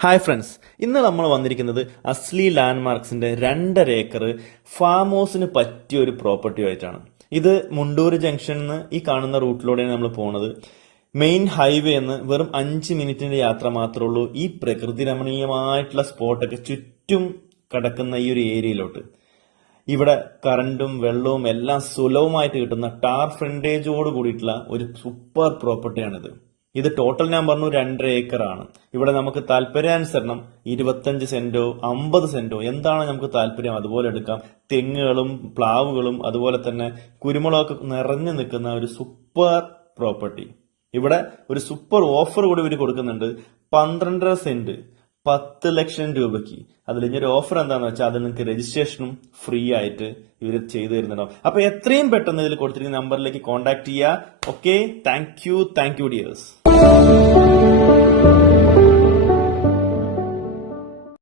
Hi friends ഇന്ന് നമ്മൾ വന്നിരിക്കുന്നത് അസ്ലി ലാൻഡ്മാർക്സിന്റെ രണ്ടര ഏക്കർ ഫാം ഹൗസിന് പറ്റിയ ഒരു പ്രോപ്പർട്ടി ആയിട്ടാണ്. ഇത് മുണ്ടൂർ ജംഗ്ഷനിൽ നിന്ന് ഈ കാണുന്ന റൂട്ടിലൂടെയാണ് നമ്മൾ പോണത്. മെയിൻ ഹൈവേ എന്ന് വെറും അഞ്ച് മിനിറ്റിന്റെ യാത്ര മാത്രമേ ഉള്ളൂ. ഈ പ്രകൃതി രമണീയമായിട്ടുള്ള സ്പോട്ടൊക്കെ ചുറ്റും കിടക്കുന്ന ഈ ഒരു ഏരിയയിലോട്ട്. ഇവിടെ കറണ്ടും വെള്ളവും എല്ലാം സുലഭമായിട്ട് കിട്ടുന്ന ടാർ ഫ്രണ്ടേജോട് കൂടിയിട്ടുള്ള ഒരു സൂപ്പർ പ്രോപ്പർട്ടിയാണിത് ഇത് ടോട്ടൽ ഞാൻ പറഞ്ഞു രണ്ടര ഏക്കർ ആണ്. ഇവിടെ നമുക്ക് താല്പര്യാനുസരണം ഇരുപത്തഞ്ച് സെന്റോ അമ്പത് സെന്റോ എന്താണ് നമുക്ക് താല്പര്യം? അതുപോലെ എടുക്കാം. തെങ്ങുകളും പ്ലാവുകളും അതുപോലെ തന്നെ കുരുമുളകൊക്കെ നിറഞ്ഞു നിൽക്കുന്ന ഒരു സൂപ്പർ പ്രോപ്പർട്ടി ഇവിടെ ഒരു സൂപ്പർ ഓഫർ കൂടി ഇവർ കൊടുക്കുന്നുണ്ട്. പന്ത്രണ്ടര സെന്റ് പത്ത് ലക്ഷം രൂപയ്ക്ക് അതിൽ ഇനി ഒരു ഓഫർ എന്താണെന്ന് വെച്ചാൽ അത് നിങ്ങൾക്ക് രജിസ്ട്രേഷനും ഫ്രീ ആയിട്ട് ഇവർ ചെയ്തു തരുന്നുണ്ടാവും. അപ്പൊ എത്രയും പെട്ടെന്ന് ഇതിൽ കൊടുത്തിരിക്കുന്ന നമ്പറിലേക്ക് കോൺടാക്ട് ചെയ്യുക okay thank you thank you dears